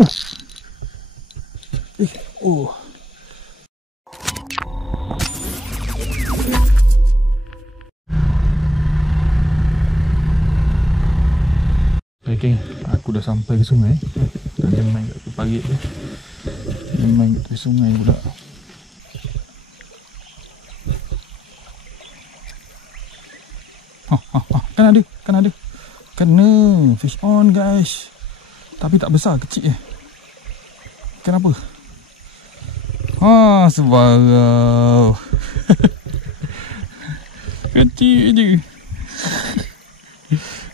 Oh. Okay, aku dah sampai ke sungai. Dia main kat tepi parit tu. Dia main kat tepi sungai pula. Kan ada. Kena fish on guys. Tapi tak besar, kecil je. Kenapa? Sebarau. Kecil je.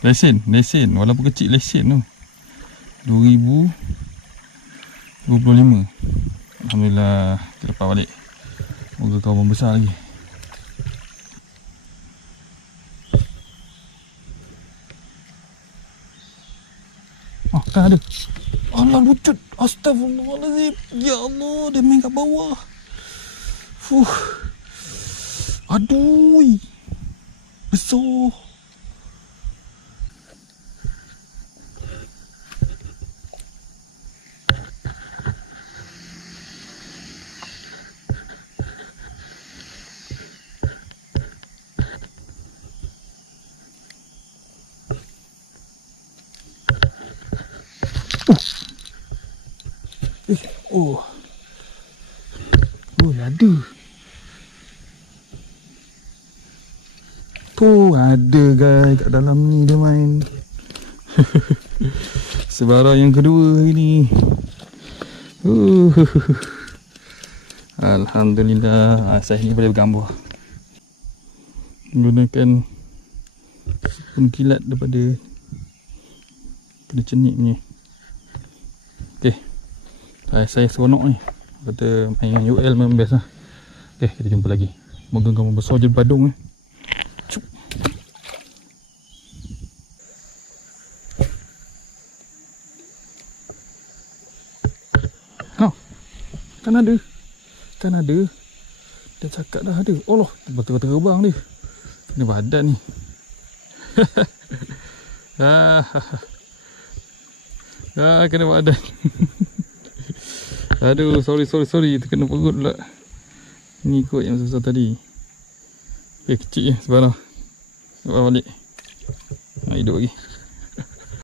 Lesen. Walaupun kecil lesen tu. 2025. Alhamdulillah kita lepas balik. Moga kau membesar lagi. Kan ada. Allah, lucut. Astagfirullahaladzim. Ya Allah, dia main kat bawah. Aduh. Besar. Ada. Ada guys kat dalam ni dia main. Sebarang yang kedua hari ni. Alhamdulillah. Saya ni boleh bergambar. Menggunakan pengkilat daripada cenik ni. Okay. Saya seronok ni. Kata main UL memang best lah. Okay, kita jumpa lagi. Moga kau membesar je badung. Cup. Kan ada. Dia cakap dah ada. Allah, betul-betul terbang dia. Ini badan ni. Kena badan. Aduh, sorry. Terkena perut pula. Ni kot yang susah tadi. Kecil je sebarang. Lepas balik. Nak hidup lagi.